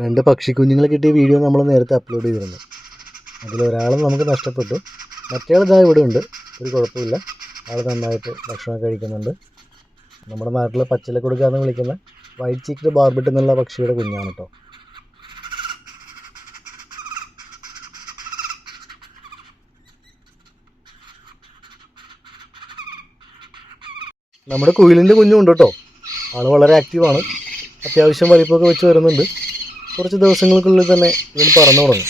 2 പക്ഷിക്കുഞ്ഞുങ്ങളെ കിട്ടിയ വീഡിയോ നമ്മൾ നേരത്തെ അപ്ലോഡ് ചെയ്തിരുന്നു. അതിലൊരാളെ നമുക്ക് നഷ്ടപ്പെട്ടു. മറ്റേയാൾ ഇതാ ഇവിടെ ഉണ്ട്, ഒരു കുഴപ്പമില്ല. ആൾ നന്നായിട്ട് ഭക്ഷണം കഴിക്കുന്നുണ്ട്. നമ്മുടെ നാട്ടിൽ പച്ചിലക്കൊടുക്ക എന്ന് വിളിക്കുന്ന വൈറ്റ് ചീക്ക്ഡ് ബാർബിറ്റ് എന്നുള്ള പക്ഷിയുടെ കുഞ്ഞാണ് കേട്ടോ. നമ്മുടെ കുയിലിൻ്റെ കുഞ്ഞുണ്ട് കേട്ടോ. ആൾ വളരെ ആക്റ്റീവാണ്. അത്യാവശ്യം വലിപ്പമൊക്കെ വെച്ച് വരുന്നുണ്ട്. കുറച്ച് ദിവസങ്ങൾക്കുള്ളിൽ തന്നെ ഇവൻ പറന്നു തുടങ്ങും.